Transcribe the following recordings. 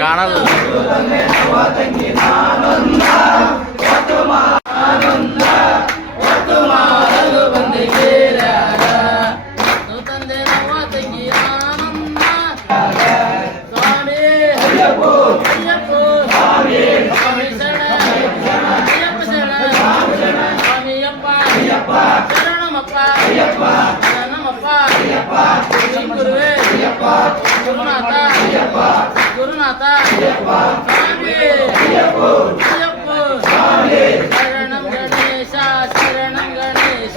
ಕಾಣಲ್ಲ ಗುರುನಾಥ ಸ್ವಾಮಿ ಶರಣಂ ಗಣೇಶ ಶರಣಂ ಗಣೇಶ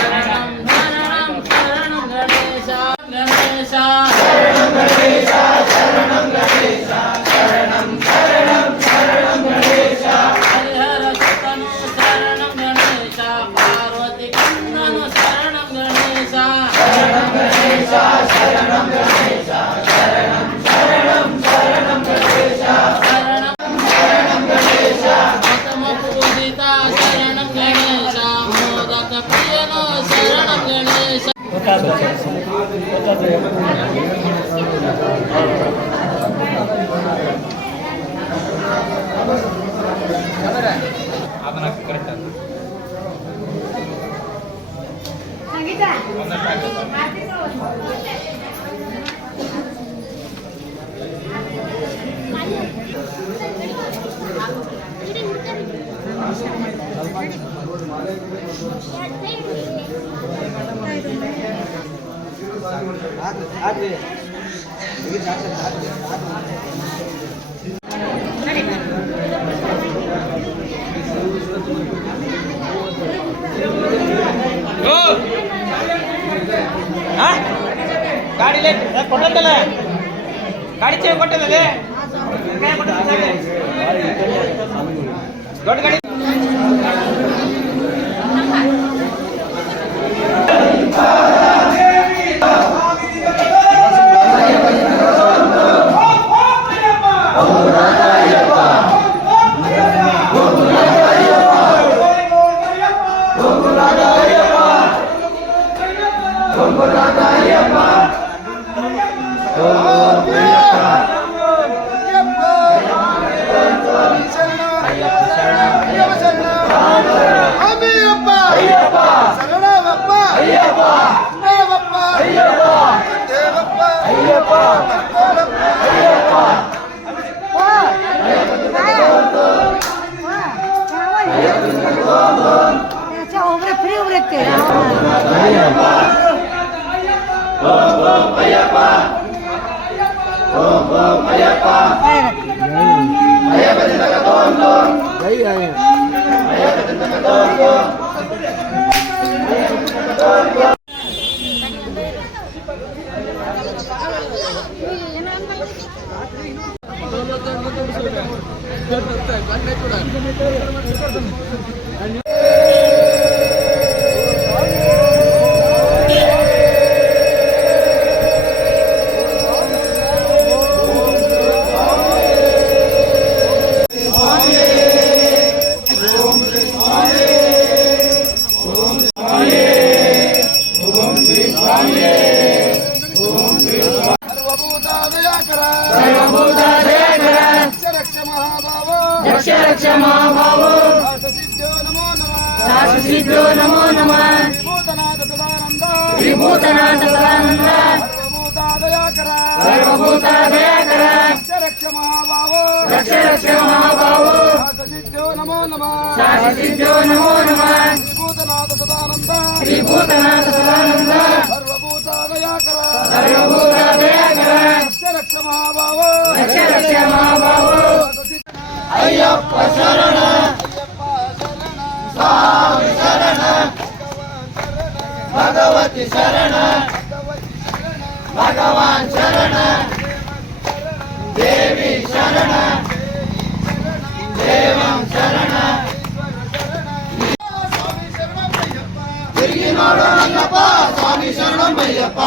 ಶರಣಂ ಶರಣಂ ಶರಣಂ ಗಣೇಶ ಗಣೇಶ ಶರಣಂ ಗಣೇಶ ಶರಣಂ ಗಣೇಶ ಶರಣಂ ಶರಣಂ ಶರಣಂ ಗಣೇಶ ಹರಿಹರ ಸುತನು ಶರಣಂ ಗಣೇಶ ಪಾರ್ವತಿ ಕಂದನು ಶರಣಂ ಗಣೇಶ ಶರಣಂ ಗಣೇಶ ಶರಣಂ ಗಣೇಶ ಶರಣಂ ಶರಣಂ ಶರಣಂ ಗಣೇಶ ಶರಣಂ ಶರಣಂ ಗಣೇಶ ಪ್ರಥಮ ಪೂಜಿತ ಶರಣಂ ಗಣೇಶ ಮೋದಕ ಪ್ರಿಯನು ಶರಣಂ ಗಣೇಶ ಗಾಡಿ ಕೊಟ್ಟಲ್ಲ ಗಾಡಿ ಚೇ ಕೊಟ್ಟಲ್ಲ ದೊಡ್ಡ ಗಾಡಿ ರಕ್ಷ ಮಹಾಭಾವ दक्ष रक्ष महाभावो शास्त्रसिद्ध्यो नमो नमः विभूतनाथ सदानंद सर्वभूता दयाकर रक्ष महाभावो दक्ष रक्ष महाभावो शास्त्रसिद्ध्यो नमो नमः शास्त्रसिद्ध्यो नमो नमः विभूतनाथ सदानंद विभूतनाथ सदानंद सर्वभूता दयाकर सर्वभूता दयाकर रक्ष महाभावो दक्ष रक्ष महाभावो ಅಯ್ಯಪ್ಪ ಶರಣ ಸ್ವಾಮಿ ಶರಣ ಭಗವತಿ ಶರಣ ಭಗವಾನ್ ಶರಣ ದೇವಿ ಶರಣ ದೇವಂ ಶರಣ ತಿರುಗಿ ನೋಡು ಅಯ್ಯಪ್ಪ ಸ್ವಾಮಿ ಶರಣಮಯ್ಯಪ್ಪ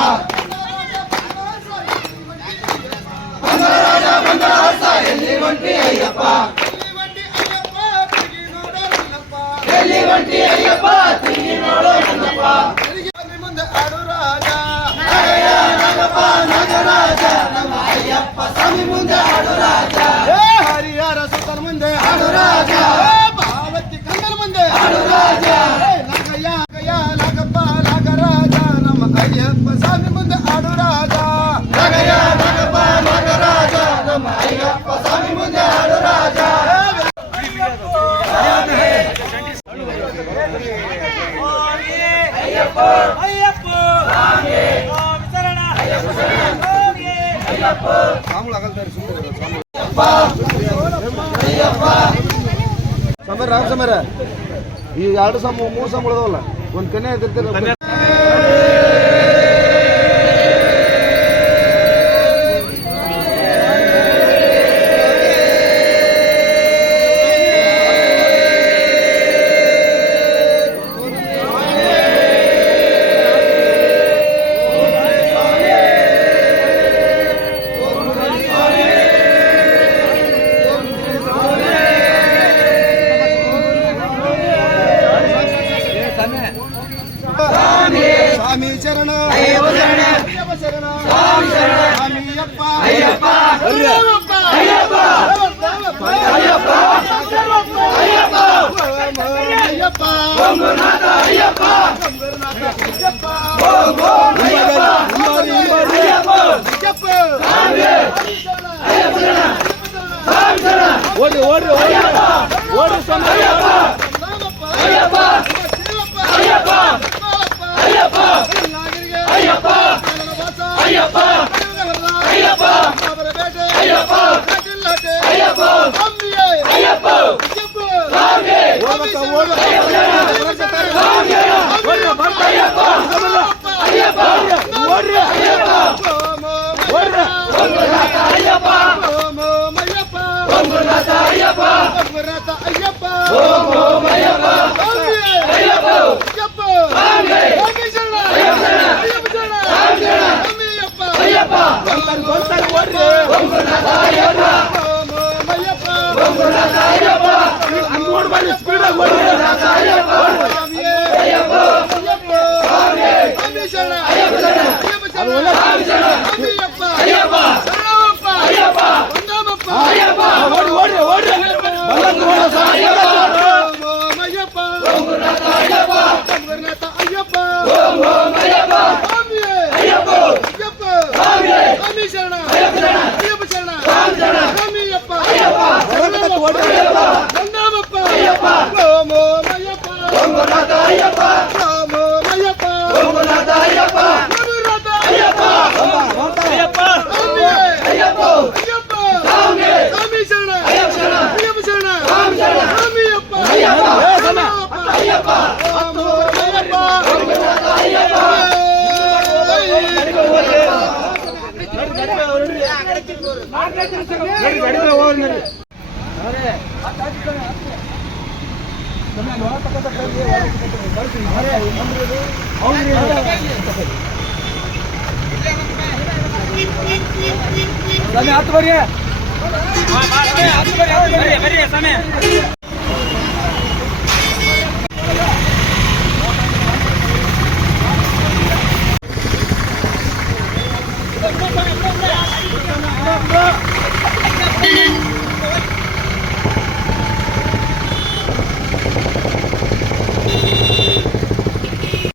ಬಂದರಾಜ ಬಂದ ಹರ್ಷ ಎಲ್ಲಿ ಒಂಟಿ ಅಯ್ಯಪ್ಪ ಎಲ್ಲಿ ಒಂಟಿ ಅಯ್ಯಪ್ಪ ತಿರುಗಿ ನೋಡು ನನ್ನಪ್ಪ ಮುಂದೆ ಆಡು ರಾಜ ನಗಯ ನಗಪ್ಪ ನಗರಾಜ ನಮ್ಮ ಅಯ್ಯಪ್ಪ ಸ್ವಾಮಿ ಮುಂದೆ ಆಡು ರಾಜ ಹರಿಹರ ಸುತನ ಮುಂದೆ ಆಡು ರಾಜ ಭಾವತಿ ಕನ್ನಡ ಮುಂದೆ ಆಡು ರಾಜ ಲಗಯ್ಯ ಕಯ್ಯ ಲಗಪ್ಪ ಲಗರಾಜ ನಮ್ಮ ಅಯ್ಯಪ್ಪ ಸ್ವಾಮಿ ಮುಂದೆ ಆಡು ರಾಜ ನಗಯ ನಗಪ್ಪ ನಗರಾಜ ನಮ್ಮ ಅಯ್ಯಪ್ಪ ಸ್ವಾಮಿ ಮುಂದೆ ಆಡು ರಾಜ ಅಯ್ಯಪ್ಪ ಅಯ್ಯಪ್ಪ ಸ್ವಾಮಿ ಶರಣ ಅಯ್ಯಪ್ಪ ಸಾಮೂಲ ಆಗಲ್ತಾರೆ ಸುಮ್ಮನೆ ಅಯ್ಯಪ್ಪ ಸಮೀರ ರಾಮ್ ಸಮೀರ ಈ ಎರಡು ಸಮ ಮೂರು ಸಮ ಉಳಿದವಲ್ಲ ಒಂದು ಕನ್ಯೆ ಇದ್ದಿರ್ತೀರ ಸ್ವಾಮಿ ಶರಣ ಅಯ್ಯಪ್ಪ ಶರಣ ಅಯ್ಯಪ್ಪ ಶರಣ ಸ್ವಾಮಿ ಶರಣ ಸ್ವಾಮಿಯಪ್ಪ ಅಯ್ಯಪ್ಪ ಅಯ್ಯಪ್ಪ ಅಯ್ಯಪ್ಪ ಅಯ್ಯಪ್ಪ ಅಯ್ಯಪ್ಪ ಅಯ್ಯಪ್ಪ ಗುರುನಾಥ ಅಯ್ಯಪ್ಪ ಅಯ್ಯಪ್ಪ ಓಂ ಓಂ ಅಯ್ಯಪ್ಪ ಅಯ್ಯಪ್ಪ ಅಯ್ಯಪ್ಪ ಸ್ವಾಮಿ ಅಯ್ಯಪ್ಪ ಶರಣ ಸ್ವಾಮಿ ಶರಣ ಓಡಿ ಓಡಿ ಓಡಿ ಓಡಿ ಸ್ವಾಮಿ ಅಯ್ಯಪ್ಪ ಅಯ್ಯಪ್ಪ ಅಯ್ಯಪ್ಪ ಅಯ್ಯಪ್ಪ ಅಯ್ಯಪ್ಪ ಅಯ್ಯಪ್ಪ ಅಯ್ಯಪ್ಪ ಅಯ್ಯಪ್ಪ ಅಯ್ಯಪ್ಪ ಅಯ್ಯಪ್ಪ ಸ್ವಾಮಿ ಅಯ್ಯಪ್ಪ ಅಯ್ಯಪ್ಪ ಓಡ್ರಿ ಅಯ್ಯಪ್ಪ ಓಡ್ರಿ ಗುರುನಾಥ ಅಯ್ಯಪ್ಪ ಗುರುನಾಥ ಅಯ್ಯಪ್ಪ ಅಯ್ಯಪ್ಪ ಓಂ ಓಂ ಅಯ್ಯಪ್ಪ ಅಯ್ಯಪ್ಪ ಸ್ವಾಮಿ ಅಯ್ಯಪ್ಪ ಶರಣ ಅಯ್ಯಪ್ಪ ಓಡ್ರಿ ಗುರುನಾಥ ಅಯ್ಯಪ್ಪ ಗುರುನಾಥ ಅಯ್ಯಪ್ಪ ನೋಡ್ಬಾರಿ ಸ್ಪೀಡ್ ಆಗಿ ಗುರುನಾಥ ಅಯ್ಯಪ್ಪ ಅಯ್ಯಪ್ಪ ಸ್ವಾಮಿ ಅಯ್ಯಪ್ಪ ಶರಣ ಸ್ವಾಮಿ ಶರಣ ಅಯ್ಯಪ್ಪ ಅಯ್ಯಪ್ಪ ಅಯ್ಯಪ್ಪ ಓಡ್ರಿ ಓಡ್ರಿ ಓಡ್ರಿ ಅಯ್ಯಪ್ಪ ಗುರುನಾಥ ಅಯ್ಯಪ್ಪ ಅಯ್ಯಪ್ಪ ಓಂ ಓಂ ಅಯ್ಯಪ್ಪ ಅಯ್ಯಪ್ಪ ಸ್ವಾಮಿ ಸ್ವಾಮಿ ಶರಣ ಅಯ್ಯಪ್ಪ ಶರಣ ಅಯ್ಯಪ್ಪ ಶರಣ ಸ್ವಾಮಿ ಶರಣ ಸ್ವಾಮಿಯಪ್ಪ ಅಯ್ಯಪ್ಪ ಅಯ್ಯಪ್ಪ ಗಂಗಾಮಪ್ಪ ಅಯ್ಯಪ್ಪ ಓಂ ಓಂ ಅಯ್ಯಪ್ಪ ಗುರುನಾಥ ಅಯ್ಯಪ್ಪ ಓಂ ಓಂ ಅಯ್ಯಪ್ಪ ಗುರುನಾಥ ಅಯ್ಯಪ್ಪ ಗುರುನಾಥ ಅಯ್ಯಪ್ಪ ಅಯ್ಯಪ್ಪ ಅಯ್ಯಪ್ಪ ಅಯ್ಯಪ್ಪ ಸ್ವಾಮಿ ಸ್ವಾಮಿ ಶರಣ ಅಯ್ಯಪ್ಪ ಶರಣ ಅಯ್ಯಪ್ಪ ಶರಣ ಸ್ವಾಮಿ ಶರಣ ಸ್ವಾಮಿಯಪ್ಪ ಅಯ್ಯಪ್ಪ ಅಯ್ಯಪ್ಪ ಓಂ ಓಂ ಅಯ್ಯಪ್ಪ ಗುರುನಾಥ ಅಯ್ಯಪ್ಪ ಸ್ವಾಮಿ ಹತ್ತು ಬರ್ರಿ